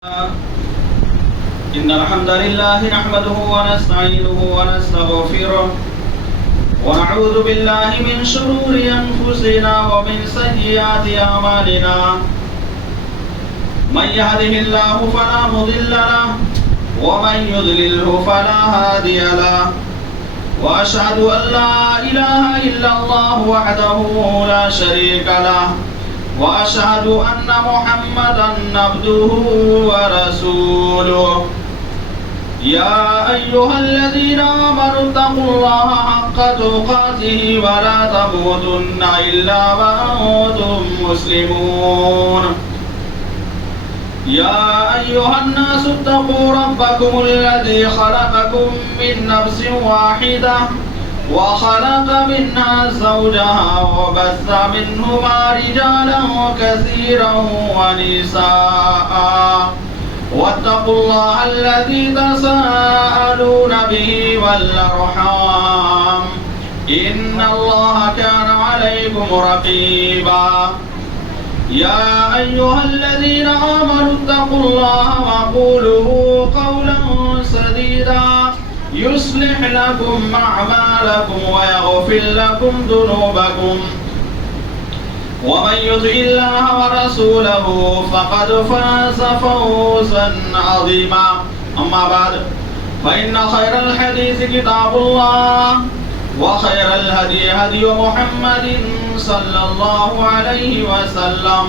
إن الحمد لله نحمده ونستعينه ونستغفره ونعوذ بالله من شرور أنفسنا ومن سيئات أعمالنا من يهده الله فلا مضل له ومن يضلله فلا هادي له وأشهد أن لا إله إلا الله وحده لا شريك له وأشهد أن محمدًا عبده ورسوله يا أيها الذين آمنوا اتقوا الله حق تقاته ولا تموتن إلا وأنتم مسلمون يا أيها الناس اتقوا ربكم الذي خلقكم من نفس واحدة وخلق منها زوجها وبث منهما رجالا كثيرا ونساء واتقوا الله الذي تساءلون به والأرحام إن الله كان عليكم رقيبا يا أيها الذين آمنوا اتقوا الله وقولوا قولا سديدا يصلح لكم أعمالكم ويغفر لكم ذنوبكم ومن يطع الله ورسوله فقد فاز فوزا عظيما أما بعد فإن خير الحديث كتاب الله وخير الهدي هدي محمد صلى الله عليه وسلم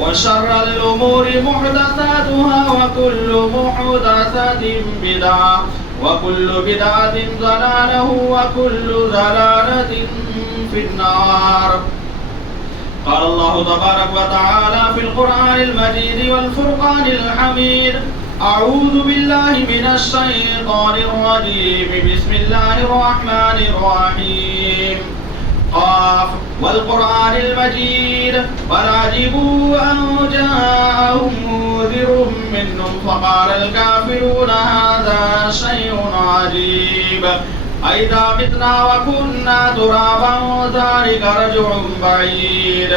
وشر الأمور محدثاتها وكل محدثة بدعة وكل بدعة ضلالة وكل ضلالة في النار قال الله تبارك وتعالى في القرآن المجيد والفرقان الحميد أعوذ بالله من الشيطان الرجيم بسم الله الرحمن الرحيم قاف والقرآن المجيد بل عجبوا أن جاءهم منذر منهم فقال الكافرون هذا شيء عجيب أئذا متنا وكنا ترابا ذلك رجع بعيد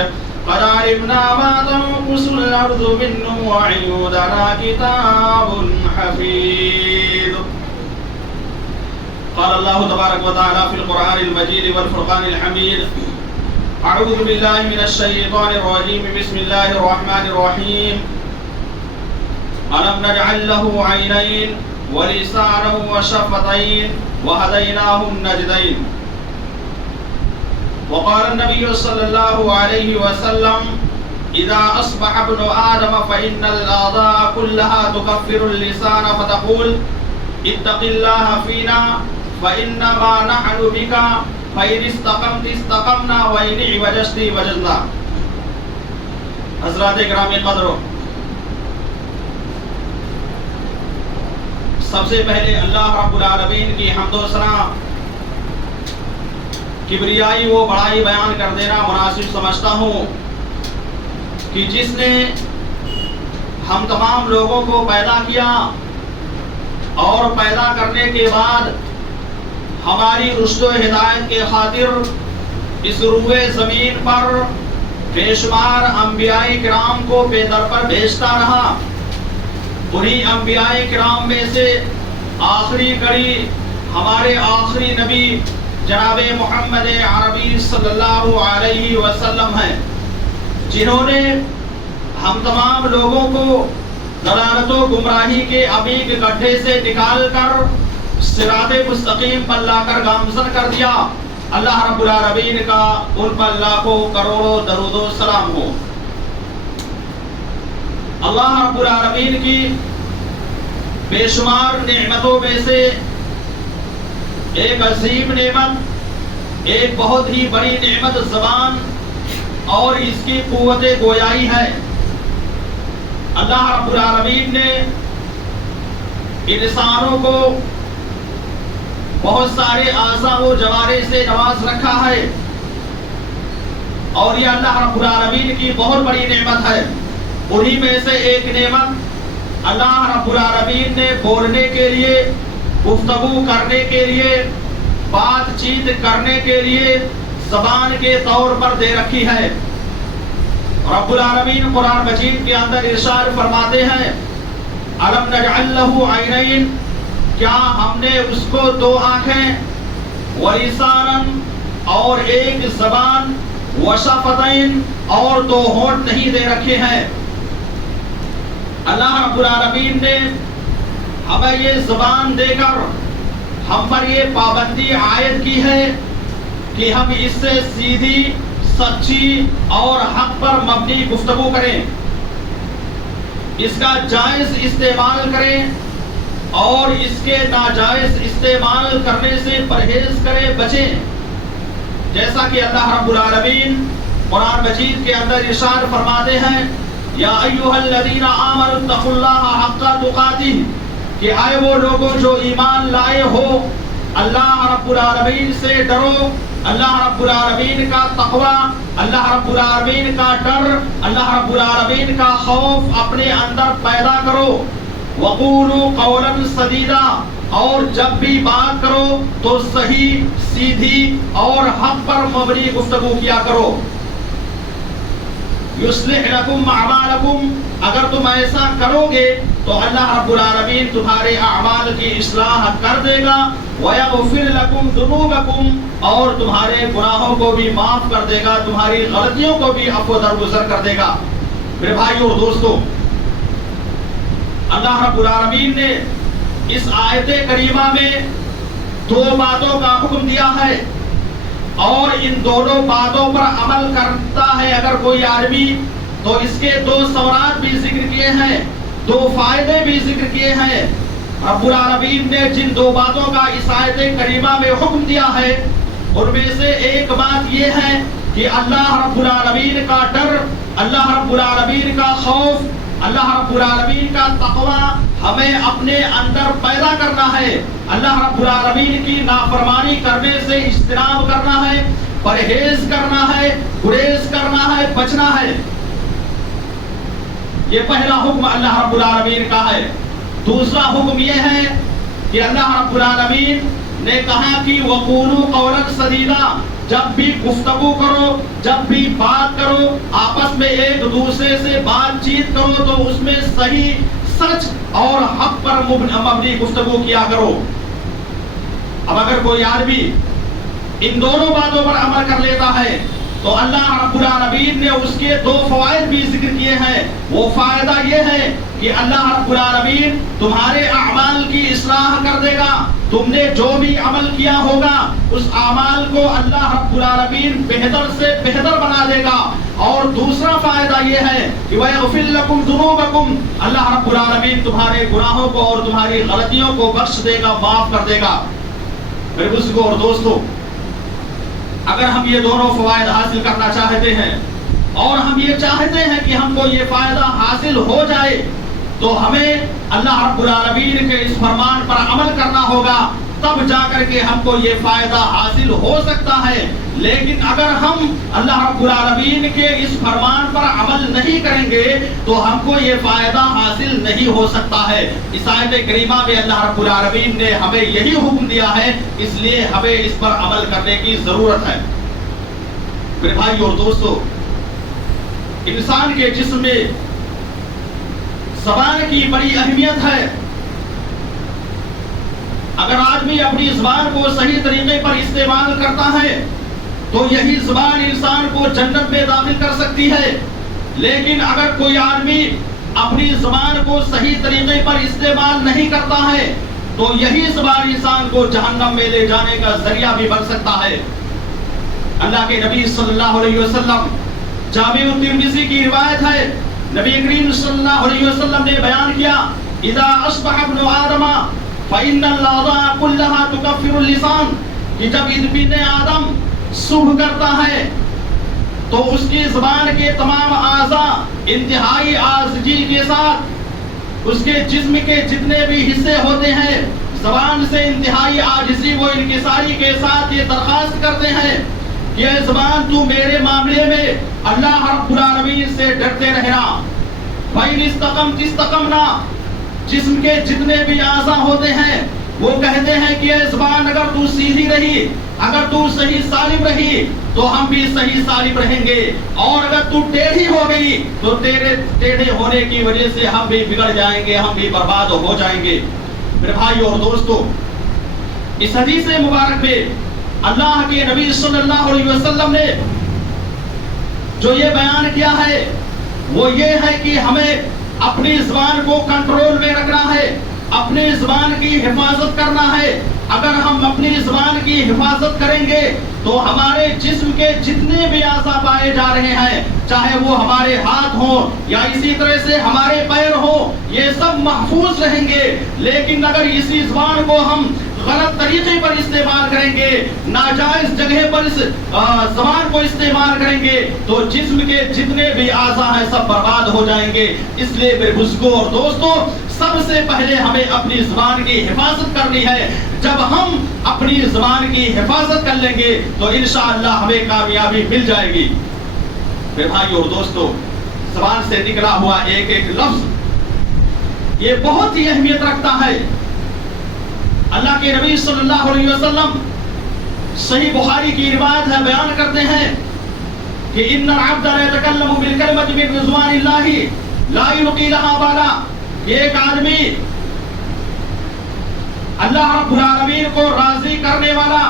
قد علمنا ما تنقص الأرض منهم وعندنا كتاب حفيظ قال الله تبارك وتعالى في القرآن المجيد والفرقان الحميد أعوذ بالله من الشيطان الرجيم بسم الله الرحمن الرحيم ألم نجعل له عينين ولسانا وشفتين وهديناه النجدين وقال النبي صلى الله عليه وسلم إذا أصبح ابن آدم فإن الأعضاء كلها تكفر اللسان فتقول اتق الله فينا فإنما نحن بك فإن استقمت استقمنا وإن عوججت وججنا. حضرات گرامی قدر، سب سے پہلے اللہ رب العالمین کی حمد و ثنا کبریائی و بڑائی بیان کر دینا مناسب سمجھتا ہوں کہ جس نے ہم تمام لوگوں کو پیدا کیا اور پیدا کرنے کے بعد ہماری رشد و ہدایت کے خاطر اس روئے زمین پر بے شمار انبیاء کرام کو بے در پر بھیجتا رہا. انہی انبیاء کرام میں سے آخری کڑی ہمارے آخری نبی جناب محمد عربی صلی اللہ علیہ وسلم ہیں، جنہوں نے ہم تمام لوگوں کو ضلالت و گمراہی کے عمیق گڈھے سے نکال کر صراط مستقیم پر لا کر گامزن کر دیا. اللہ رب العالمین کا ان پر لاکھوں کروڑوں درود و سلام ہو. اللہ رب العالمین کی بے شمار نعمتوں میں سے ایک عظیم نعمت، ایک بہت ہی بڑی نعمت زبان اور اس کی قوت گویائی ہے. اللہ رب العالمین نے انسانوں کو بہت سارے اعضاء و جوارح سے نواز رکھا ہے اور یہ اللہ رب العالمین کی بہت بڑی نعمت ہے. انہی میں سے ایک نعمت اللہ رب العالمین نے بولنے کے لیے، گفتگو کرنے کے لیے، بات چیت کرنے کے لیے زبان کے طور پر دے رکھی ہے. رب العالمین قرآن مجید کے اندر ارشاد فرماتے ہیں الم نجعل لہ عینین، کیا ہم نے اس کو دو آنکھیں، ولسانا اور ایک زبان، وشفتین اور دو ہونٹ نہیں دے رکھے ہیں؟ اللہ رب العالمین نے ہمیں یہ زبان دے کر ہم پر یہ پابندی عائد کی ہے کہ ہم اس سے سیدھی، سچی اور حق پر مبنی گفتگو کریں، اس کا جائز استعمال کریں اور اس کے ناجائز استعمال کرنے سے پرہیز کریں، بچیں۔ جیسا کہ اللہ رب العالمین قرآن مجید کے اندر ارشاد فرماتے ہیں یا ایھا الذین آمنوا اتقوا اللہ حق تقاتہ، کہ آئے وہ لوگوں جو ایمان لائے ہو، اللہ رب العالمین سے ڈرو، اللہ رب العالمین کا تقوی، اللہ رب العالمین کا ڈر، اللہ رب العالمین کا خوف اپنے اندر پیدا کرو، وقولوا قولا سدیدا، اور جب بھی بات کرو تو صحیح، سیدھی اور حق پر مبنی گفتگو کیا کرو۔ یصلح لکم اعمالکم، اگر تم ایسا کرو گے تو اللہ رب العالمین تمہارے اعمال کی اصلاح کر دے گا، ویغفر لکم ذنوبکم، اور تمہارے گناہوں کو بھی معاف کر دے گا، تمہاری غلطیوں کو بھی عفو درگزر کر دے گا۔ میرے بھائیو اور دوستو، اللہ رب العالمین نے اس آیت کریمہ میں دو باتوں کا حکم دیا ہے، اور ان دونوں باتوں پر عمل کرتا ہے اگر کوئی آدمی تو اس کے دو ثمرات بھی ذکر کیے ہیں، دو فائدے بھی ذکر کیے ہیں۔ رب العالمین نے جن دو باتوں کا اس آیت کریمہ میں حکم دیا ہے ان میں سے ایک بات یہ ہے کہ اللہ رب العالمین کا ڈر، اللہ رب العالمین کا خوف، اللہ رب العالمین کا تقوی ہمیں اپنے اندر پیدا کرنا ہے، اللہ رب العالمین کی نافرمانی کرنے سے اجتناب کرنا ہے، پرہیز کرنا ہے، گریز کرنا ہے، بچنا ہے۔ یہ پہلا حکم اللہ رب العالمین کا ہے۔ دوسرا حکم یہ ہے کہ اللہ رب العالمین نے کہا کہ وقولوا قولا سدیدا، جب بھی گفتگو کرو، جب بھی بات کرو، آپس میں ایک دوسرے سے بات چیت کرو تو اس میں صحیح، سچ اور حق پر مبنی گفتگو کیا کرو۔ اب اگر کوئی آدمی ان دونوں باتوں پر عمل کر لیتا ہے تو اللہ رب العالمین نے اس کے دو فوائد بھی ذکر کیے ہیں۔ وہ فائدہ یہ ہے کہ اللہ رب العالمین تمہارے اعمال کی اصلاح کر دے گا، تم نے جو بھی عمل کیا ہوگا اس اعمال کو اللہ رب العالمین بہتر سے بہتر بنا دے گا۔ اور دوسرا فائدہ یہ ہے کہ وَيَغْفِرْ لَكُمْ ذُنُوبَكُمْ، اللہ رب العالمین تمہارے گناہوں کو اور تمہاری غلطیوں کو بخش دے گا، معاف کر دے گا۔ میرے بزرگوں اور دوستوں، اگر ہم یہ دونوں فوائد حاصل کرنا چاہتے ہیں اور ہم یہ چاہتے ہیں کہ ہم کو یہ فائدہ حاصل ہو جائے تو ہمیں اللہ رب العالمین کے اس فرمان پر عمل کرنا ہوگا، تب جا کر کے ہم کو یہ فائدہ حاصل ہو سکتا ہے۔ لیکن اگر ہم اللہ رب العالمین کے اس فرمان پر عمل نہیں کریں گے تو ہم کو یہ فائدہ حاصل نہیں ہو سکتا ہے۔ اس آیت کریمہ میں اللہ رب العالمین نے ہمیں یہی حکم دیا ہے، اس لیے ہمیں اس پر عمل کرنے کی ضرورت ہے۔ میرے بھائی اور دوستو، انسان کے جسم میں زبان کی بڑی اہمیت ہے۔ اگر آدمی اپنی زبان کو صحیح طریقے پر استعمال کرتا ہے تو یہی زبان انسان کو جنت میں داخل کر سکتی ہے، لیکن اگر کوئی آدمی اپنی زبان کو صحیح طریقے پر استعمال نہیں کرتا ہے تو یہی زبان انسان کو جہنم میں لے جانے کا ذریعہ بھی بن سکتا ہے۔ اللہ کے نبی صلی اللہ علیہ وسلم، جامع الترمذی کی روایت ہے، نبی کریم صلی اللہ علیہ وسلم نے بیان کیا اذا اصبح ابن آدم فإن الأعضاء كلها تكفر اللسان، کہ جب ابن آدم صبح کرتا ہے تو اس کی زبان کے تمام اعضاء انتہائی عاجزی کے ساتھ، اس کے جسم کے جتنے بھی حصے ہوتے ہیں زبان سے انتہائی عاجزی و انکساری کے ساتھ یہ درخواست کرتے ہیں کہ اے زبان تو میرے معاملے میں اللہ رب العالمین سے ڈرتے رہنا۔ فَإِنِ اسْتَقَمْتِ اسْتَقَمْنَا، جسم کے جتنے بھی اعضاء ہوتے ہیں وہ کہتے ہیں کہ اے زبان اگر تو سیدھی رہی، اگر تو صحیح سالم رہی تو ہم بھی صحیح سالم رہیں گے، اور اگر تو ٹیڑھی ہو گئی تو تیرے ٹیڑھے ہونے کی وجہ سے ہم بھی بگڑ جائیں گے، ہم بھی برباد ہو جائیں گے۔ میرے بھائی اور دوستو، اس حدیث مبارک میں اللہ کے نبی صلی اللہ علیہ وسلم نے جو یہ بیان کیا ہے وہ یہ ہے کہ ہمیں اپنی زبان کو کنٹرول میں رکھنا ہے، اپنی زبان کی حفاظت کرنا ہے۔ اگر ہم اپنی زبان کی حفاظت کریں گے تو ہمارے جسم کے جتنے بھی اعضاء پائے جا رہے ہیں، چاہے وہ ہمارے ہاتھ ہوں یا اسی طرح سے ہمارے پیر ہوں، یہ سب محفوظ رہیں گے۔ لیکن اگر اسی زبان کو ہم غلط طریقے پر استعمال کریں گے، ناجائز جگہ پر اس زبان کو استعمال کریں گے تو جسم کے جتنے بھی اعضاء ہیں سب برباد ہو جائیں گے۔ اس لیے میرے بزرگوں اور دوستوں، سب سے پہلے ہمیں اپنی زبان کی حفاظت کرنی ہے۔ جب ہم اپنی زبان کی حفاظت کر لیں گے تو انشاءاللہ ہمیں کامیابی مل جائے گی۔ میرے بھائی اور دوستو، زبان سے نکلا ہوا ایک ایک لفظ یہ بہت ہی اہمیت رکھتا ہے۔ اللہ کے نبی صلی اللہ علیہ وسلم صحیح بخاری کی روایت ہے، بیان کرتے ہیں کہ ان العبد لا يتكلم بالكلمة من رضوان الله لا يلقي لها بالا۔ ایک آدمی اللہ رب العالمین کو راضی کرنے والا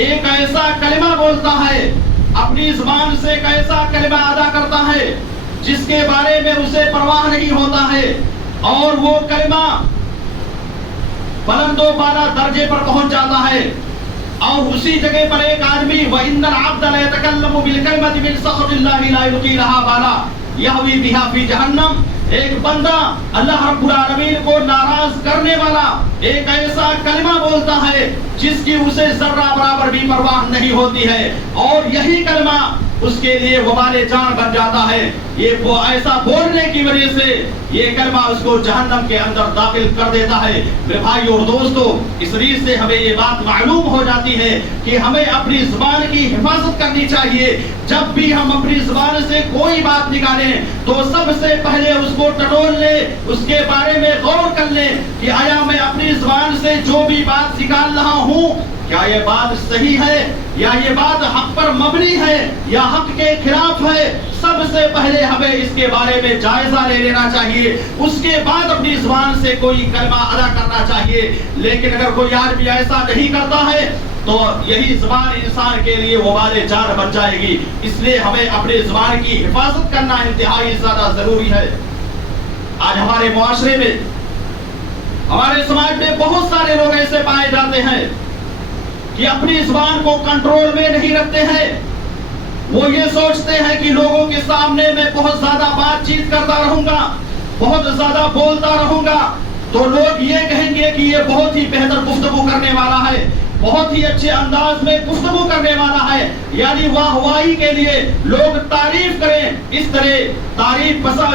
ایک ایسا کلمہ بولتا ہے، اپنی زبان سے ایک ایسا کلمہ ادا کرتا ہے جس کے بارے میں اسے پرواہ نہیں ہوتا ہے، اور وہ کلمہ بلند و بالا درجے پر پہنچ جاتا ہے۔ اور اسی جگہ پر ایک آدمی وَإِنَّ الْعَبْدَ لَا يَتَكَلَّمُ بِالْكَلْمَةِ مِنْ سَخَطِ اللَّهِ لَا يُلْقِي لَهَا بَالًا يَهْوِي بِهَا فِي جَهَنَّمَ۔ ایک بندہ اللہ رب العالمین کو ناراض کرنے والا ایک ایسا کلمہ بولتا ہے جس کی اسے ذرہ برابر بھی پرواہ نہیں ہوتی ہے، اور یہی کلمہ اس کے لیے وبال جان بن جاتا ہے۔ یہ وہ ایسا بولنے کی وجہ سے یہ کلمہ اس کو جہنم کے اندر داخل کر دیتا ہے۔ میرے بھائی اور دوستو، اس ریز سے ہمیں یہ بات معلوم ہو جاتی ہے کہ ہمیں اپنی زبان کی حفاظت کرنی چاہیے۔ جب بھی ہم اپنی زبان سے کوئی بات نکالیں تو سب سے پہلے اس کو ٹٹول لیں، اس کے بارے میں غور کر لیں کہ آیا میں اپنی زبان سے جو بھی بات نکال رہا ہوں کیا یہ بات صحیح ہے، یا یہ بات حق پر مبنی ہے یا حق کے خلاف ہے۔ سب سے پہلے ہمیں اس کے بارے میں جائزہ لے لینا چاہیے، اس کے بعد اپنی زبان سے کوئی کلمہ ادا کرنا چاہیے۔ لیکن اگر کوئی آدمی ایسا نہیں کرتا ہے تو یہی زبان انسان کے لیے وبال جان بن جائے گی۔ اس لیے ہمیں اپنی زبان کی حفاظت کرنا انتہائی زیادہ ضروری ہے۔ آج ہمارے معاشرے میں، ہمارے سماج میں بہت سارے لوگ ایسے پائے جاتے ہیں کہ اپنی زبان کو کنٹرول میں نہیں رکھتے ہیں۔ وہ یہ سوچتے ہیں کہ لوگوں کے سامنے میں بہت زیادہ بات چیت کرتا رہوں گا، بہت زیادہ بولتا رہوں گا تو لوگ یہ کہیں گے کہ یہ بہت ہی بہتر گفتگو کرنے والا ہے، بہت ہی اچھے انداز میں گفتگو کرنے والا ہے، یعنی واہ واہی کے لیے لوگ تعریف کریں۔ اس طرح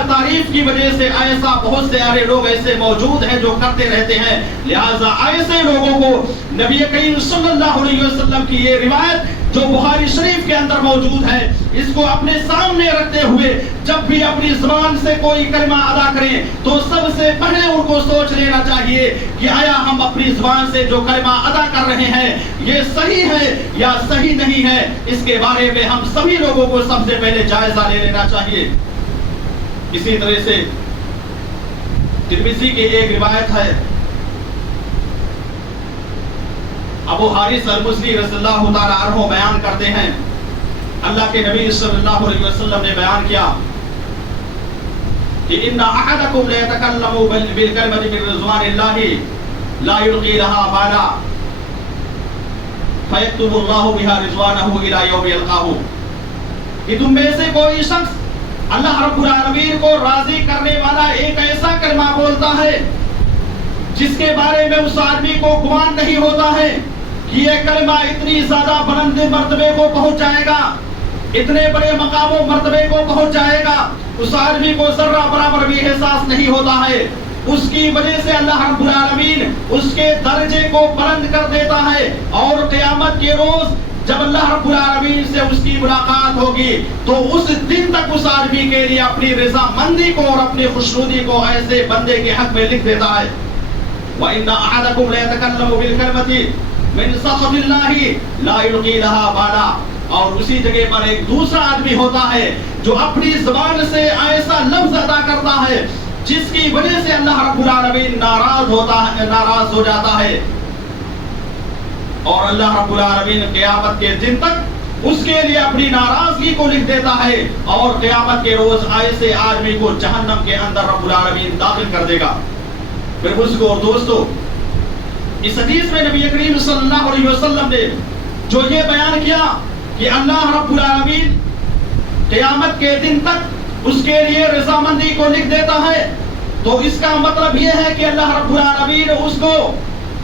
تعریف کی وجہ سے ایسا بہت سے سارے لوگ ایسے موجود ہیں جو کرتے رہتے ہیں۔ لہٰذا ایسے لوگوں کو نبی کریم صلی اللہ علیہ وسلم کی یہ روایت جو بخاری شریف کے اندر موجود ہے، اس کو اپنے سامنے رکھتے ہوئے جب بھی اپنی زبان سے کوئی کلمہ ادا کریں تو سب سے پہلے ان کو سوچ لینا چاہیے کہ آیا ہم اپنی زبان سے جو کلمہ ادا کر رہے ہیں یہ صحیح ہے یا صحیح نہیں ہے۔ اس کے بارے میں ہم سبھی لوگوں کو سب سے پہلے جائزہ لے لینا چاہیے۔ اسی طرح سے ترمذی کی ایک روایت ہے، ابو حارث المزنی رضی اللہ تعالی عنہ بیان کرتے ہیں، اللہ کے نبی صلی اللہ علیہ وسلم نے بیان کیا کہ ان احدکم لا يتکلم بالکلمۃ من رضوان اللہ لا یلقی لها بالا فیکتب اللہ بها رضوانہ الی یوم یلقاہ۔ کہ تم میں سے کوئی شخص اللہ رب العالمین کو راضی کرنے والا ایک ایسا کلمہ بولتا ہے جس کے بارے میں اس آدمی کو گمان نہیں ہوتا ہے کہ یہ کلمہ اتنی زیادہ بلند مرتبے کو پہنچ جائے گا، اتنے بڑے مقام و مرتبے کو پہنچ جائے گا، اس آدمی کو ذرہ برابر بھی احساس نہیں ہوتا ہے۔ اس کی وجہ سے اللہ رب العالمین اس کے درجے کو بلند کر دیتا ہے، اور قیامت کے روز جب اللہ رب العالمین سے اس کی ملاقات ہوگی تو اس دن تک اس آدمی کے لیے اپنی رضامندی کو اور اپنی خوشنودی کو ایسے بندے کے حق میں لکھ دیتا ہے۔ وَإِنَّ أَحَدَكُمْ لَيَتَكَلَّمُ بِالْكَلِمَةِ مِنْ سَخَطِ اللَّهِ لَا يُلْقِي لَهَا بَالًا. اور اسی جگہ پر ایک دوسرا آدمی ہوتا ہے جو اپنی زبان سے ایسا لفظ ادا کرتا ہے جس کی وجہ سے اللہ رب العالمین ناراض ہو جاتا ہے، اور اللہ رب العالمین قیامت کے دن تک اس کے لیے اپنی ناراضگی کو لکھ دیتا ہے، اور قیامت کے روز ایسے آدمی کو جہنم کے اندر رب العالمین داخل کر دے گا. پھر اس کو دوستو اس حدیث میں نبی کریم صلی اللہ علیہ وسلم نے جو یہ بیان کیا کہ اللہ رب العالمین قیامت کے دن تک اس کے لیے رضامندی کو لکھ دیتا ہے، تو اس کا مطلب یہ ہے کہ اللہ رب العالمین اس کو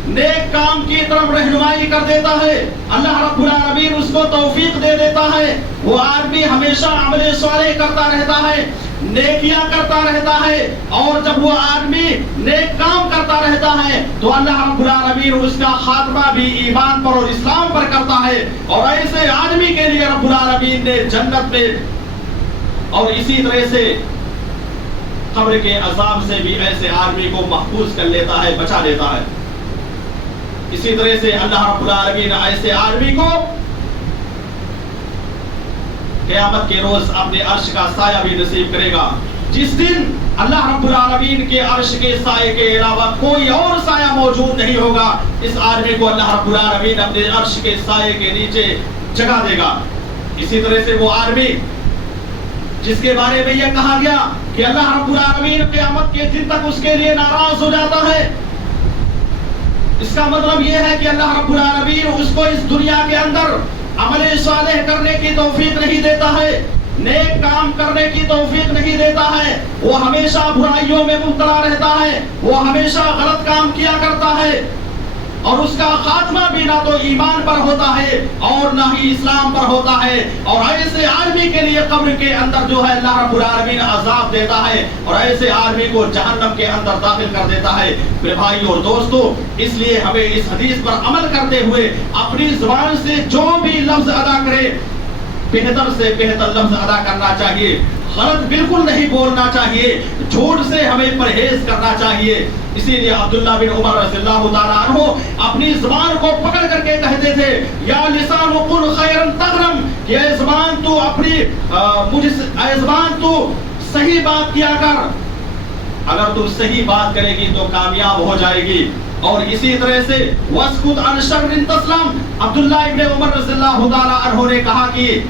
نیک کام کی طرف رہنمائی کر دیتا ہے، اللہ رب العالمین اس کو توفیق دے دیتا ہے. وہ آدمی ہمیشہ عمل صالح کرتا رہتا ہے، نیکیاں کرتا رہتا ہے، اور جب وہ آدمی نیک کام کرتا رہتا ہے تو اللہ رب العالمین اس کا خاتمہ بھی ایمان پر اور اسلام پر کرتا ہے، اور ایسے آدمی کے لیے رب العالمین نے جنت میں اور اسی طرح سے قبر کے عذاب سے بھی ایسے آدمی کو محفوظ کر لیتا ہے، بچا لیتا ہے. اسی طرح سے اللہ رب العالمین ایسے آدمی کو قیامت کے روز اپنے عرش کا سایہ بھی نصیب کرے گا، جس دن اللہ رب العالمین کے عرش کے سائے کے علاوہ کوئی اور سایہ موجود نہیں ہوگا. اس آدمی کو اللہ رب العالمین اپنے عرش کے سائے کے نیچے جگہ دے گا. اسی طرح سے وہ آدمی جس کے بارے میں یہ کہا گیا کہ اللہ رب العالمین قیامت کے دن تک اس کے لیے ناراض ہو جاتا ہے، اس کا مطلب یہ ہے کہ اللہ رب العالمین اس کو اس دنیا کے اندر عمل صالح کرنے کی توفیق نہیں دیتا ہے، نیک کام کرنے کی توفیق نہیں دیتا ہے. وہ ہمیشہ برائیوں میں مبتلا رہتا ہے، وہ ہمیشہ غلط کام کیا کرتا ہے، اور اس کا خاتمہ بھی نہ تو ایمان پر ہوتا ہے اور نہ ہی اسلام پر ہوتا ہے. اور ایسے آدمی کے لیے قبر کے اندر جو ہے اللہ رب العالمین عذاب دیتا ہے، اور ایسے آدمی کو جہنم کے اندر داخل کر دیتا ہے. میرے بھائی اور دوستو، اس لیے ہمیں اس حدیث پر عمل کرتے ہوئے اپنی زبان سے جو بھی لفظ ادا کرے بہتر سے بہتر لفظ ادا کرنا چاہیے، غلط بالکل نہیں بولنا چاہیے، جھوٹ سے ہمیں پرہیز کرنا چاہیے. اسی لیے عبداللہ بن عمر رضی اللہ تعالیٰ عنہ اپنی زبان کو پکڑ کر کے کہتے تھے، یا لسان قل خیرا تغرم، کہ اے زبان تو اپنی اے زبان تو صحیح بات کیا کر، اگر تو صحیح بات کرے گی تو کامیاب ہو جائے گی. اور اسی طرح سے واسکت عن شر تسلم، عبداللہ ابن عمر رضی اللہ تعالیٰ عنہ نے کہا کہ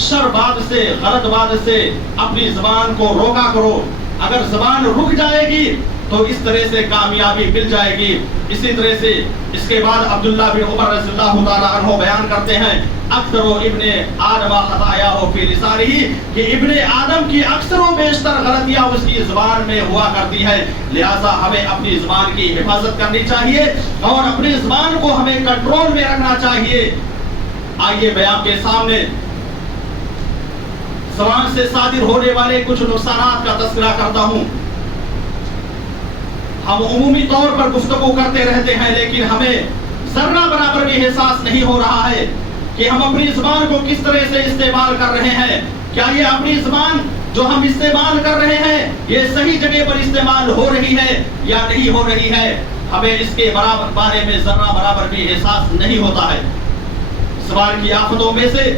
شر بات سے، غلط بات سے اپنی زبان کو روکا کرو، اگر زبان رک جائے گی تو اس طرح سے کامیابی مل جائے گی. اسی طرح سے اس کے بعد عبداللہ بن عمر رضی اللہ تعالیٰ عنہ بیان کرتے ہیں، اکثر ابن آدم خطایا فی لسانہ، کہ ابن آدم کی اکثر و بیشتر غلطیاں اس کی زبان میں ہوا کرتی ہے. لہذا ہمیں اپنی زبان کی حفاظت کرنی چاہیے اور اپنی زبان کو ہمیں کنٹرول میں رکھنا چاہیے. آئیے میں آپ کے سامنے زبان سے صادر ہونے والے کچھ نقصانات کا تذکرہ کرتا ہوں. ہم عمومی طور پر گفتگو کرتے رہتے ہیں، لیکن ہمیں ذرہ برابر بھی احساس نہیں ہو رہا ہے کہ ہم اپنی زبان کو کس طرح سے استعمال کر رہے ہیں. کیا یہ اپنی زبان جو ہم استعمال کر رہے ہیں یہ صحیح جگہ پر استعمال ہو رہی ہے یا نہیں ہو رہی ہے؟ ہمیں اس کے بارے میں ذرہ برابر بھی احساس نہیں ہوتا ہے. زبان کی آفتوں میں سے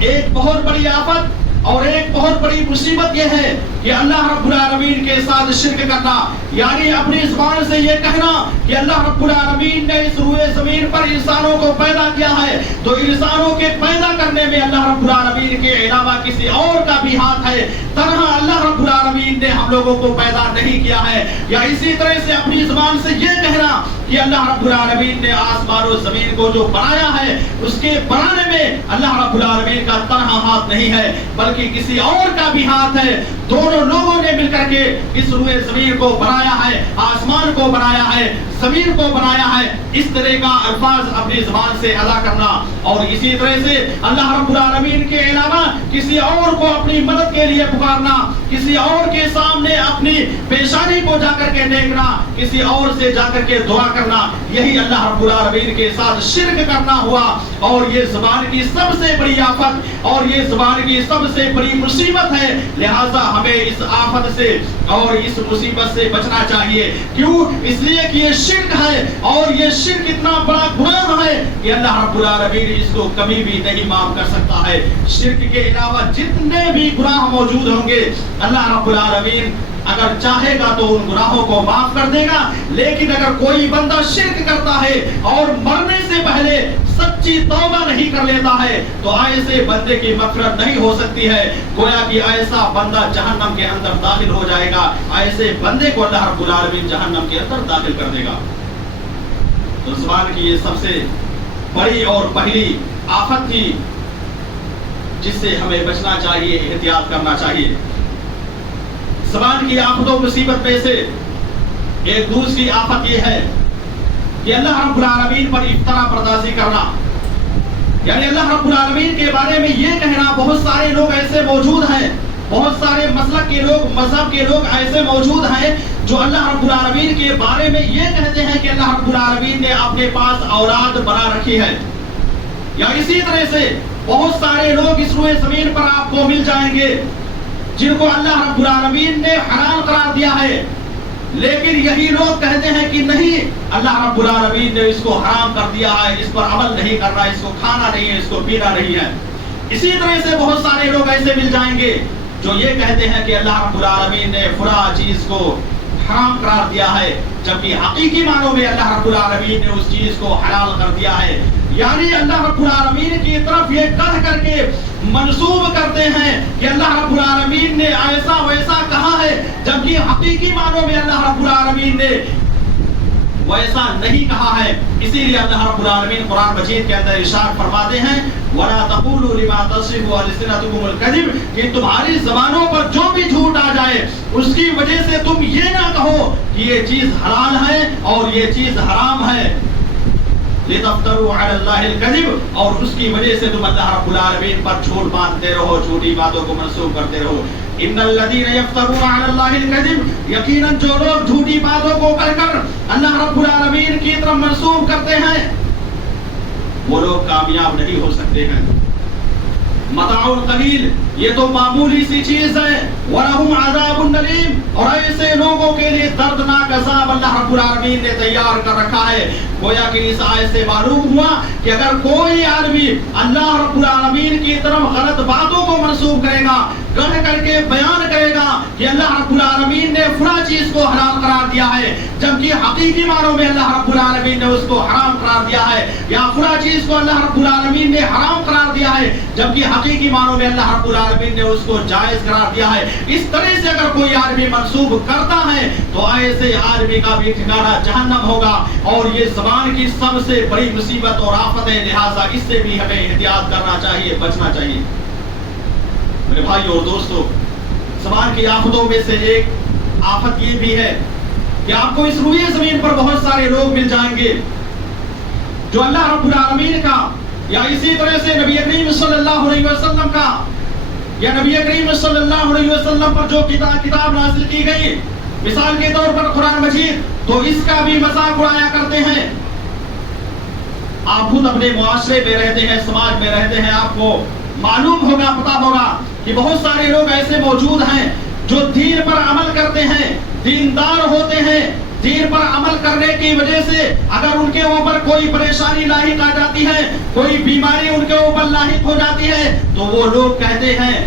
ایک بہت بڑی آفت اور ایک بہت بڑی مصیبت یہ ہے کہ اللہ رب العالمین کے ساتھ شرک کرنا، یعنی اپنی زبان سے یہ کہنا کہ اللہ رب العالمین نے اس روئے زمین پر انسانوں کو پیدا کیا ہے تو انسانوں کے پیدا کرنے میں اللہ رب العالمین کے علاوہ کسی اور کا بھی ہاتھ ہے، طرح اللہ رب العالمین نے ہم لوگوں کو پیدا نہیں کیا ہے. یا اسی طرح سے اپنی زبان سے یہ کہنا کہ اللہ رب العالمین نے آسمان و زمین کو جو بنایا ہے اس کے بنانے میں اللہ رب العالمین کا طرح ہاتھ نہیں ہے بلکہ کسی اور کا بھی ہاتھ ہے. دونوں لوگوں نے مل کر کے اس روئے زمین کو بنایا ہے، آسمان کو بنایا ہے، زمین کو بنایا ہے. اس طرح کا الفاظ اپنی زبان سے ادا کرنا، اور اسی طرح سے اللہ رب العالمین کے علاوہ کسی اور کو اپنی مدد کے لیے پکارنا، کسی اور کے سامنے اپنی پیشانی کو جا کر کے دیکھنا، کسی اور سے جا کر کے دعا کرنا، یہی اللہ رب العالمین کے ساتھ شرک کرنا ہوا، اور یہ زبان کی سب سے بڑی آفت اور یہ زبان کی سب سے بڑی مصیبت ہے۔ لہٰذا ہمیں اس آفت سے اور اس مصیبت سے بچنا چاہیے۔ کیوں؟ اس لیے کہ یہ شرک ہے، اور یہ شرک اتنا بڑا گناہ ہے کہ اللہ رب العالمین اس کو کبھی بھی نہیں معاف کر سکتا ہے۔ شرک کے علاوہ جتنے بھی گناہ موجود ہوں گے، اللہ رب العالمین اگر چاہے گا تو ان گناہوں کو معاف کر دے گا، لیکن اگر کوئی بندہ شرک کرتا ہے اور مرنے سے پہلے سچی توبہ نہیں کر لیتا ہے تو ایسے بندے کی مغفرت نہیں ہو سکتی ہے، گویا کہ ایسا بندہ جہنم کے اندر داخل ہو جائے گا، ایسے بندے کو اللہ رب العالمین جہنم کے اندر داخل کر دے گا۔ تو زبان کی یہ سب سے بڑی اور پہلی آفت تھی جس سے ہمیں بچنا چاہیے، احتیاط کرنا چاہیے۔ زبان کی آفت و مصیبت میں سے ایک دوسری آفت یہ ہے کہ اللہ رب العالمین پر افترا پردازی کرنا، یعنی اللہ رب العالمین کے بارے میں یہ کہنا۔ بہت سارے لوگ ایسے موجود ہیں، بہت سارے مسلک کے لوگ، مذہب کے لوگ ایسے موجود ہیں جو اللہ رب العالمین کے بارے میں یہ کہتے ہیں کہ اللہ رب العالمین نے اپنے پاس اولاد بنا رکھی ہے، یا اسی طرح سے بہت سارے لوگ اس روئے زمین پر آپ کو مل جائیں گے جن کو اللہ رب العالمین نے حلال قرار دیا ہے، لیکن یہی لوگ کہتے ہیں کہ نہیں، اللہ رب العالمین نے اس کو حرام کر دیا ہے، اس پر عمل نہیں کرنا، اس کو کھانا نہیں ہے، اس کو پینا نہیں ہے۔ اسی طرح سے بہت سارے لوگ ایسے مل جائیں گے جو یہ کہتے ہیں کہ اللہ رب العالمین نے فلاں چیز کو حرام قرار دیا ہے، جبکہ حقیقی معنوں میں اللہ رب العالمین نے اس چیز کو حلال کر دیا ہے۔ یعنی اللہ رب العالمین کی طرف یہ کہہ کر کے منسوب کرتے ہیں کہ اللہ رب العالمین نے ایسا ویسا کہا ہے، جبکہ حقیقی معنوں میں اللہ رب العالمین نے ویسا نہیں کہا ہے۔ اسی لیے اللہ رب العالمین قرآن مجید کے اندر ارشاد فرماتے ہیں وَلَا تَقُولُوا لِمَا تَصِفُ أَلْسِنَتُكُمُ الْكَذِبَ، کہ تمہاری زبانوں پر جو بھی جھوٹ آ جائے اس کی وجہ سے تم یہ نہ کہو کہ یہ چیز حلال ہے اور یہ چیز حرام ہے، لِتَفْتَرُوا عَلَى اللَّهِ الْكَذِبَ، اور اس کی وجہ سے تم اللہ رب العالمین پر جھوٹ باندھتے رہو، جھوٹی باتوں کو منسوب کرتے رہو۔ ان الذين يفترون على الله الكذب، یقیناً جو لوگ جھوٹی باتوں کو کہہ کر اللہ رب العالمین کی طرف منسوب کرتے ہیں وہ لوگ کامیاب نہیں ہو سکتے ہیں۔ متاع قلیل، یہ تو معمولی سی چیز ہے، وَلَهُمْ عَذَابٌ أَلِيمٌ، اور ایسے لوگوں کے لیے دردناک عذاب اللہ رب العالمین نے تیار کر رکھا ہے۔ گویا کہ اس آیت سے معلوم ہوا کہ اگر کوئی آدمی اللہ رب العالمین کی طرف غلط باتوں کو منسوب کرے گا، گڑھ کر کے بیان کرے گا کہ اللہ رب العالمین نے فلاں چیز کو حلال قرار دیا ہے، جبکہ حقیقی معنوں میں اللہ رب العالمین نے اس کو حرام قرار دیا ہے، یا فلاں چیز کو اللہ رب العالمین نے حرام قرار دیا ہے جبکہ حقیقی معنوں میں اللہ رب العالمین نے اس کو جائز قرار دیا ہے، اس طرح سے اگر کوئی آدمی منسوب کرتا ہے تو ایسے آدمی کا بھی ٹھکانہ جہنم ہوگا، اور یہ زبان کی سب سے بڑی مصیبت اور آفت ہے۔ لہٰذا اس سے بھی ہمیں احتیاط کرنا چاہیے، بچنا چاہیے۔ میرے بھائی اور دوستو، زبان کی آفتوں میں سے ایک آفت یہ بھی ہے کہ آپ کو اس روئے زمین پر بہت سارے لوگ مل جائیں گے جو اللہ رب العالمین کا یا اسی طرح سے نبی کریم صلی اللہ علیہ وسلم کا یا نبی کریم صلی اللہ علیہ وسلم پر جو کتاب نازل کی گئی، مثال کے طور پر قرآن مجید، تو اس کا بھی مذاق اڑایا کرتے ہیں۔ آپ خود اپنے معاشرے میں رہتے ہیں، سماج میں رہتے ہیں، آپ کو معلوم ہوگا، پتا ہوگا کہ بہت سارے لوگ ایسے موجود ہیں جو دین پر عمل کرتے ہیں، دیندار ہوتے ہیں، دین پر عمل کرنے کی وجہ سے اگر ان کے اوپر کوئی پریشانی لاحق آ جاتی ہے، کوئی بیماری ان کے اوپر لاحق ہو جاتی ہے، تو وہ لوگ کہتے ہیں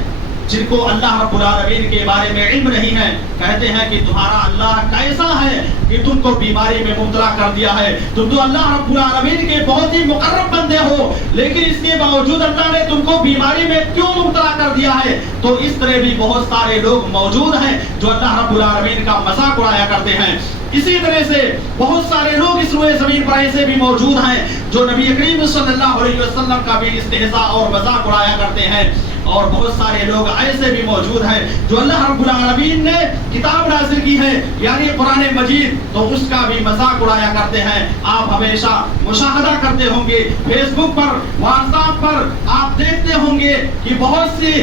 جن کو اللہ رب العالمین کے بارے میں علم نہیں ہے، کہتے ہیں کہ تمہارا اللہ کیسا ہے کہ تم کو بیماری میں مبتلا کر دیا ہے، تم تو اللہ رب العالمین کے بہت ہی مقرب بندے ہو، لیکن اس کے باوجود اللہ نے تم کو بیماری میں کیوں مبتلا کر دیا ہے۔ تو اس طرح بھی بہت سارے لوگ موجود ہیں جو اللہ رب العالمین کا مذاق اڑایا کرتے ہیں۔ اسی طرح سے بہت سارے لوگ اس روئے زمین پر ایسے بھی موجود ہیں جو نبی کریم صلی اللہ علیہ وسلم کا بھی استہزاء اور مذاق اڑایا کرتے ہیں، اور بہت سارے لوگ ایسے بھی موجود ہیں جو اللہ رب العالمین نے کتاب نازل کی ہے یعنی قرآن مجید، تو اس کا بھی مذاق اڑایا کرتے ہیں۔ آپ ہمیشہ مشاہدہ کرتے ہوں گے، فیس بک پر، واٹس ایپ پر آپ دیکھتے ہوں گے کہ بہت سی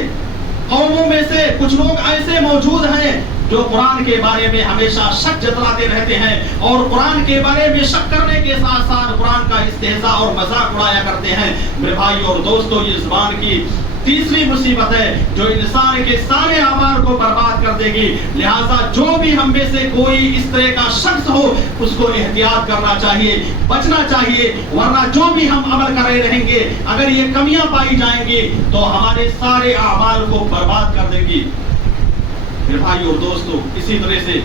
قوموں میں سے کچھ لوگ ایسے موجود ہیں جو قرآن کے بارے میں ہمیشہ شک جتلاتے رہتے ہیں اور قرآن کے بارے میں شک کرنے کے ساتھ ساتھ قرآن کا استہزاء اور مذاق اڑایا کرتے ہیں. میرے بھائی اور دوستو، یہ زبان کی تیسری مصیبت ہے جو انسان کے سارے اعمال کو برباد کر دے گی. لہٰذا جو بھی ہم میں سے کوئی اس طرح کا شخص ہو اس کو احتیاط کرنا چاہیے، بچنا چاہیے، ورنہ جو بھی ہم عمل کرے رہیں گے اگر یہ کمیاں پائی جائیں گی تو ہمارے سارے اعمال کو برباد کر دے گی. میرے بھائی اور دوستو، اسی طرح سے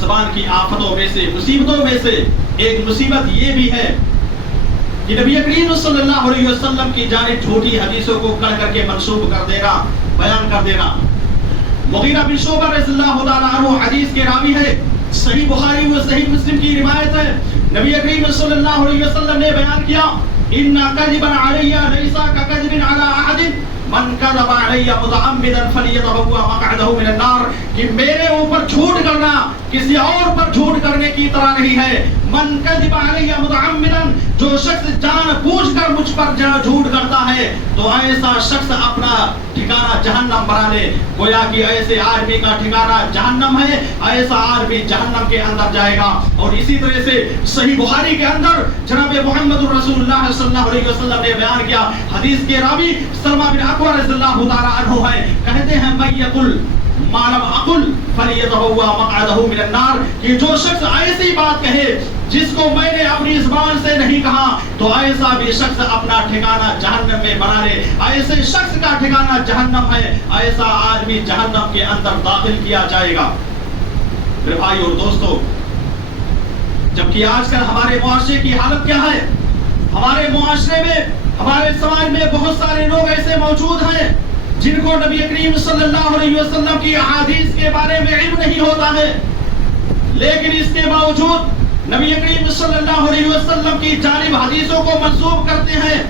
زبان کی آفتوں میں سے، مصیبتوں میں سے ایک مصیبت یہ بھی ہے کہ نبی کریم صلی اللہ علیہ وسلم کی جانب جھوٹی حدیثوں کو کڑھ کر کے منسوب کر دینا، بیان کر دینا. مغیرہ بن شعبہ رضی اللہ تعالیٰ عنہ حدیث کے راوی ہے، صحیح بخاری و صحیح مسلم کی روایت ہے. نبی کریم صلی اللہ علیہ وسلم نے بیان کیا، ان کذبا علی لیس ککذب علی احد من کذب علی متعمدا فلیتبوأ مقعدہ من النار، کہ میرے اوپر جھوٹ کرنا کسی اور پر جھوٹ کرنے کی طرح نہیں ہے. من کذب علی متعمدا، جو شخص جان بوجھ کر مجھ پر جھوٹ کرتا ہے تو ایسا شخص اپنا ٹھکانہ جہنم بنا لے. گویا کہ ایسے آدمی کا ٹھکانہ جہنم ہے، ایسا آدمی جہنم کے اندر جائے گا. اور اسی طرح سے صحیح بخاری کے اندر جناب محمد رسول اللہ صلی اللہ علیہ وسلم نے بیان کیا، حدیث کے راوی سلمہ بن اکوع رضی اللہ تعالی عنہ ہے، کہتے ہیں من یقل ما لم اقل فلیتبوأ مقعدہ من النار، کہ جو شخص ایسی بات کہے جس کو میں نے اپنی زبان سے نہیں کہا تو ایسا بھی شخص اپنا ٹھکانہ جہنم میں بنا لے. ایسے شخص کا ٹھکانہ جہنم ہے، ایسا آدمی جہنم کے اندر داخل کیا جائے گا. میرے بھائی اور دوستو، جبکہ آج کل ہمارے معاشرے کی حالت کیا ہے؟ ہمارے معاشرے میں، ہمارے سماج میں بہت سارے لوگ ایسے موجود ہیں جن کو نبی کریم صلی اللہ علیہ وسلم کی احادیث کے بارے میں علم نہیں ہوتا ہے، لیکن اس کے باوجود نبی کریم صلی اللہ علیہ وسلم کی جانب حدیثوں کو منسوب کرتے ہیں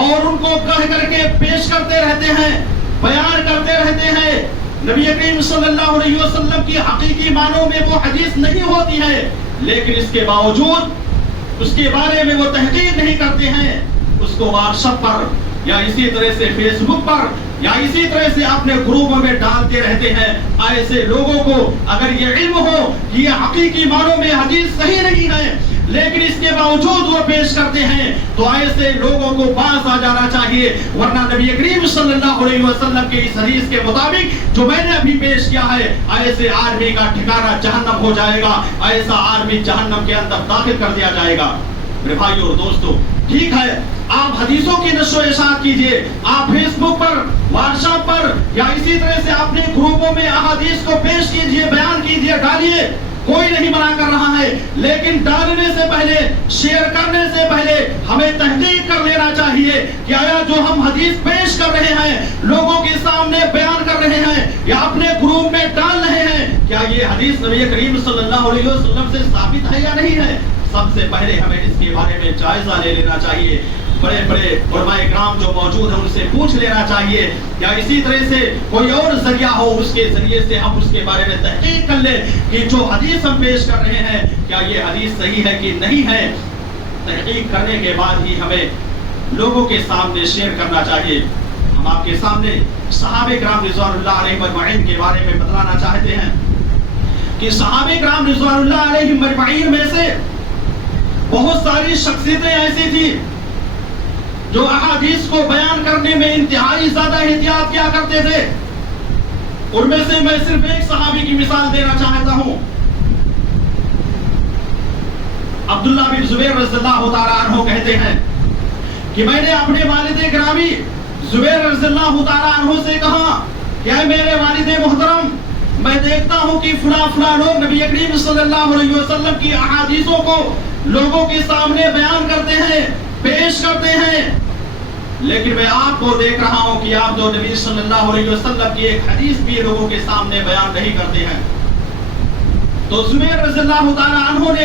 اور ان کو کہہ کر کے پیش کرتے رہتے ہیں، بیان کرتے رہتے ہیں. نبی کریم صلی اللہ علیہ وسلم کی حقیقی معنوں میں وہ حدیث نہیں ہوتی ہے، لیکن اس کے باوجود اس کے بارے میں وہ تحقیق نہیں کرتے ہیں. اس کو واٹس ایپ پر یا اسی طرح سے فیس بک پر یا اسی طرح سے اپنے گروپوں میں ڈالتے رہتے ہیں. ایسے لوگوں کو اگر یہ علم ہو کہ یہ حقیقی معنوں میں حدیث صحیح نہیں ہے لیکن اس کے باوجود وہ پیش کرتے ہیں تو ایسے لوگوں کو باز آ جانا چاہیے، ورنہ نبی کریم صلی اللہ علیہ وسلم کی اس حدیث کے مطابق جو میں نے ابھی پیش کیا ہے، ایسے آدمی کا ٹھکانہ جہنم ہو جائے گا، ایسا آدمی جہنم کے اندر داخل کر دیا جائے گا. میرے بھائیو اور دوستو، ٹھیک ہے آپ حدیثوں کی نشر و اشاعت کیجئے، آپ فیس بک پر، واٹس ایپ پر یا اسی طرح سے اپنے گروپوں میں احادیث کو پیش کیجئے، بیان کیجئے، ڈالیے، کوئی نہیں منع کر رہا ہے. لیکن ڈالنے سے پہلے، شیئر کرنے سے پہلے ہمیں تحقیق کر لینا چاہیے کہ آیا جو ہم حدیث پیش کر رہے ہیں، لوگوں کے سامنے بیان کر رہے ہیں یا اپنے گروپ میں ڈال رہے ہیں، کیا یہ حدیث نبی کریم صلی اللہ علیہ وسلم سے ثابت ہے یا نہیں ہے. سب سے پہلے ہمیں اس کے بارے میں جائزہ لے لینا چاہیے. بڑے بڑے علماء کرام جو موجود ہیں ان سے پوچھ لینا چاہیے، یا اسی طرح سے کوئی اور ذریعہ ہو اس کے ذریعے سے ہم اس کے بارے میں تحقیق کر لیں کہ جو حدیث ہم پیش کر رہے ہیں کیا یہ حدیث صحیح ہے کہ نہیں ہے. تحقیق کرنے کے بعد ہی ہمیں لوگوں کے سامنے شیئر کرنا چاہیے. ہم آپ کے سامنے صحابہ کرام رضوان اللہ علیہم اجمعین کے بارے میں بتلانا چاہتے ہیں کہ صحابہ کرام رضوان اللہ علیہم اجمعین میں سے بہت ساری شخصیتیں ایسی تھی جو احادیث کو بیان کرنے میں انتہائی زیادہ احتیاط کیا کرتے تھے. ان میں سے میں صرف ایک صحابی کی مثال دینا چاہتا ہوں. عبداللہ بن زبیر رضی اللہ تعالیٰ عنہ کہتے ہیں کہ میں نے اپنے والد گرامی زبیر رضی اللہ تعالیٰ عنہ سے کہا کہ اے میرے والد محترم، میں دیکھتا ہوں کہ فلاں لوگ نبی کریم صلی اللہ علیہ وسلم کی احادیثوں کو لوگوں کے سامنے بیان کرتے ہیں، پیش کرتے ہیں، لیکن میں آپ کو دیکھ رہا ہوں کہ آپ جو نبی صلی اللہ علیہ وسلم کی ایک حدیث بھی لوگوں کے سامنے بیان نہیں کرتے ہیں. تو زبیر رضی اللہ تعالیٰ عنہ نے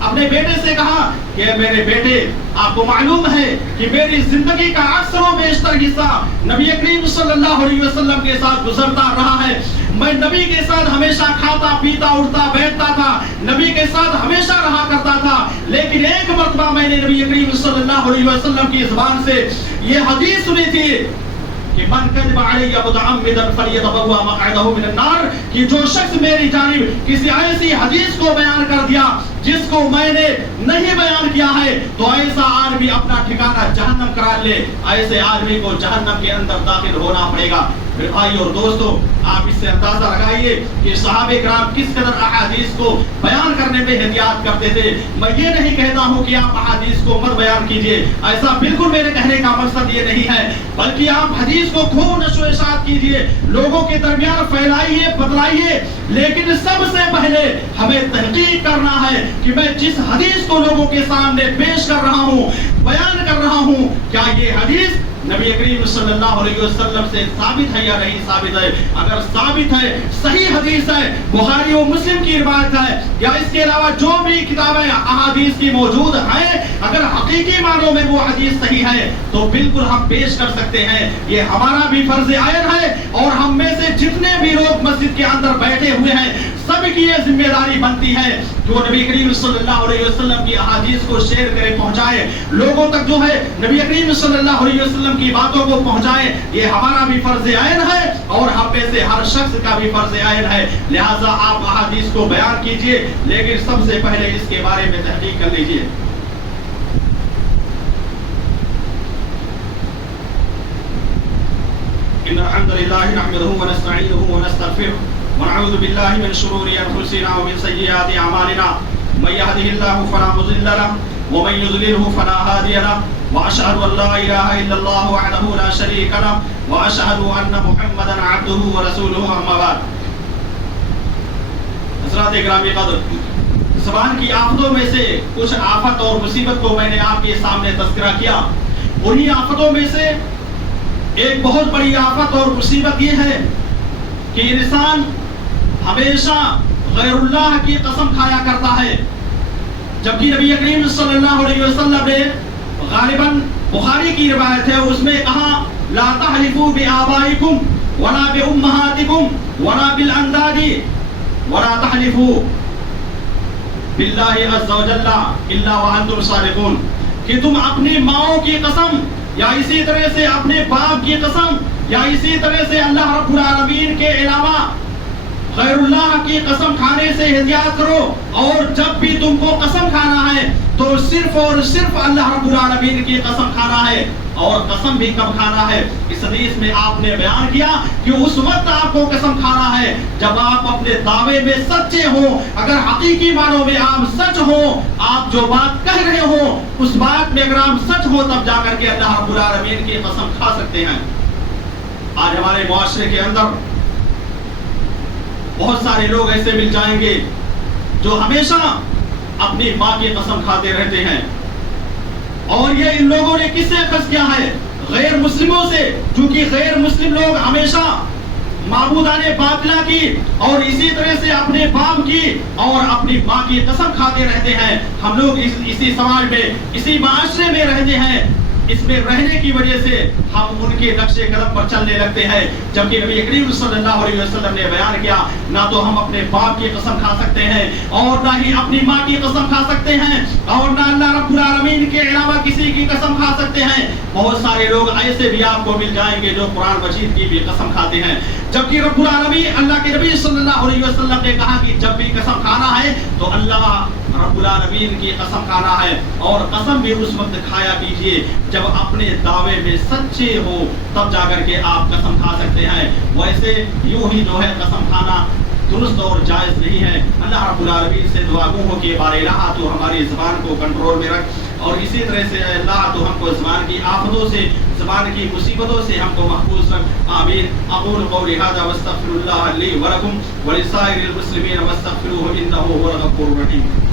اپنے بیٹے سے کہا کہ میرے بیٹے، آپ کو معلوم ہے کہ میری زندگی کا اکثر و بیشتر حصہ نبی کریم صلی اللہ علیہ وسلم کے ساتھ گزرتا رہا ہے. میں نبی کے ساتھ ہمیشہ کھاتا پیتا اٹھتا بیٹھتا تھا، نبی کے ساتھ ہمیشہ رہا کرتا تھا، لیکن ایک مرتبہ میں نے نبی کریم صلی اللہ علیہ وسلم کی زبان سے یہ حدیث سنی تھی کہ من کذب علی متعمدا فلیتبوأ مقعدہ من النار، کہ جو شخص میری جانب کسی ایسی حدیث کو بیان کر دیا جس کو میں نے نہیں بیان کیا ہے، تو ایسا آدمی اپنا ٹھکانہ جہنم قرار لے، ایسے آدمی کو جہنم کے اندر داخل ہونا پڑے گا۔ پھر بھائی اور دوستو، آپ اس سے اندازہ لگائیے کہ صحابہ کرام کس قدر احادیث کو بیان کرنے میں احتیاط کرتے تھے۔ میں یہ نہیں کہتا ہوں کہ آپ احادیث کو مت بیان کیجئے، ایسا بالکل میرے کہنے کا مقصد یہ نہیں ہے، بلکہ آپ حدیث کو خوب نشر و اشاعت کیجئے، لوگوں کے درمیان پھیلائیے، بتلائیے، لیکن سب سے پہلے ہمیں تحقیق کرنا ہے کہ میں جس حدیث کو لوگوں کے سامنے پیش کر رہا ہوں، بیان کر رہا ہوں، کیا یہ حدیث نبی کریم صلی اللہ علیہ وسلم سے ثابت ہے یا نہیں ثابت ہے۔ اگر ثابت ہے، صحیح حدیث ہے، بخاری و مسلم کی روایت ہے، یا اس کے علاوہ جو بھی کتابیں احادیث کی موجود ہیں، اگر حقیقی معنوں میں وہ حدیث صحیح ہے تو بالکل ہم پیش کر سکتے ہیں۔ یہ ہمارا بھی فرض عین ہے، اور ہم میں سے جتنے بھی لوگ مسجد کے اندر بیٹھے ہوئے ہیں سب کی یہ ذمہ داری بنتی ہے کہ وہ نبی کریم صلی اللہ علیہ وسلم کی احادیث کو شیئر کرے، پہنچائے، لوگوں تک جو ہے نبی کریم صلی اللہ علیہ وسلم کی باتوں کو پہنچائے۔ یہ ہمارا بھی فرض عین ہے، اور ہم میں سے ہر شخص کا بھی فرض عین ہے۔ لہٰذا آپ احادیث کو بیان کیجئے، لیکن سب سے پہلے اس کے بارے میں تحقیق کر لیجئے۔ ان الحمد للہ نحمدہ ونستعینہ ونستغفرہ ونعوذ باللہ من شرور انفسنا ومن سیئات اعمالنا، من یہدہ اللہ فلا مضل لہ ومن یضللہ فلا ہادی لہ، واشہد ان لا الہ الا اللہ وحدہ لا شریک لہ، واشہد ان محمدا عبدہ ورسولہ، اما بعد۔ حضرات گرامی قدر، زبان کی آفتوں میں سے کچھ آفت اور مصیبت کو میں نے آپ کے سامنے تذکرہ کیا۔ انہی آفتوں میں سے ایک بہت بڑی آفت اور مصیبت یہ ہے کہ انسان ہمیشہ غیر اللہ کی قسم کھایا کرتا ہے، جبکہ نبی کریم صلی اللہ علیہ وسلم نے غالباً بخاری کی روایت ہے، اس میں کہا لا تحلفوا بآبائکم ولا بأمہاتکم ولا بالانداد ولا تحلفوا باللہ عز وجل الا وانتم صادقون، کہ تم اپنی ماؤں کی قسم، یا اسی طرح سے اپنے باپ کی قسم، یا اسی طرح سے اللہ رب العالمین کے علاوہ غیر اللہ کی قسم کھانے سے احتیاط کرو، اور جب بھی تم کو قسم کھانا ہے تو صرف اور صرف اللہ رب العالمین کی قسم کھانا ہے، اور قسم بھی کب کھانا ہے؟ اس حدیث میں آپ نے بیان کیا کہ اس وقت آپ کو قسم کھانا ہے جب آپ اپنے دعوے میں سچے ہوں، اگر حقیقی معنوں میں آپ سچ ہوں، آپ جو بات کہہ رہے ہوں اس بات میں اگر آپ سچ ہو، تب جا کر کے اللہ رب العالمین کی قسم کھا سکتے ہیں۔ آج ہمارے معاشرے کے اندر بہت سارے لوگ ایسے مل جائیں گے جو ہمیشہ اپنی ماں کی قسم کھاتے رہتے ہیں، اور یہ ان لوگوں نے کس سے اخذ کیا ہے؟ غیر مسلموں سے، چونکہ غیر مسلم لوگ ہمیشہ معبودان باطلہ کی اور اسی طرح سے اپنے باپ کی اور اپنی ماں کی قسم کھاتے رہتے ہیں۔ ہم لوگ اسی سماج میں، اسی معاشرے میں رہتے ہیں، اس میں رہنے کی وجہ سے ہم ان کے نقش قدم پر چلنے لگتے ہیں، جبکہ نبی کریم صلی اللہ علیہ وسلم نے بیان کیا نہ تو ہم اپنے باپ کی قسم کھا سکتے ہیں اور نہ ہی اپنی ماں کی قسم کھا سکتے ہیں، اور نہ اللہ رب العالمین کے علاوہ کسی کی قسم کھا سکتے ہیں۔ بہت سارے لوگ ایسے بھی آپ کو مل جائیں گے جو قرآن مجید کی بھی قسم کھاتے ہیں، جبکہ رب العالمین اللہ کے نبی صلی اللہ علیہ وسلم نے کہا کہ جب بھی قسم کھانا ہے تو اللہ رب العالمین کی قسم کھانا ہے، اور قسم بھی اس وقت کھایا کیجئے جب اپنے دعوے میں سچے ہو، تب جا کر کے آپ قسم کھا سکتے ہیں۔ ویسے یوں ہی جو ہے قسم کھانا درست اور جائز نہیں ہے۔ اللہ رب العالمین سے دعا گو ہو کہ بار الہ تو ہماری زبان کو کنٹرول میں رکھ، اور اسی طرح سے اللہ تو ہم کو زبان کی آفتوں سے، زبان کی مصیبتوں سے ہم کو محفوظ رکھ۔ آمین۔ اقول قولی ھذا واستغفر اللہ لی ولکم ولسائر المسلمین واستغفروہ انہ هو الغفور الرحیم۔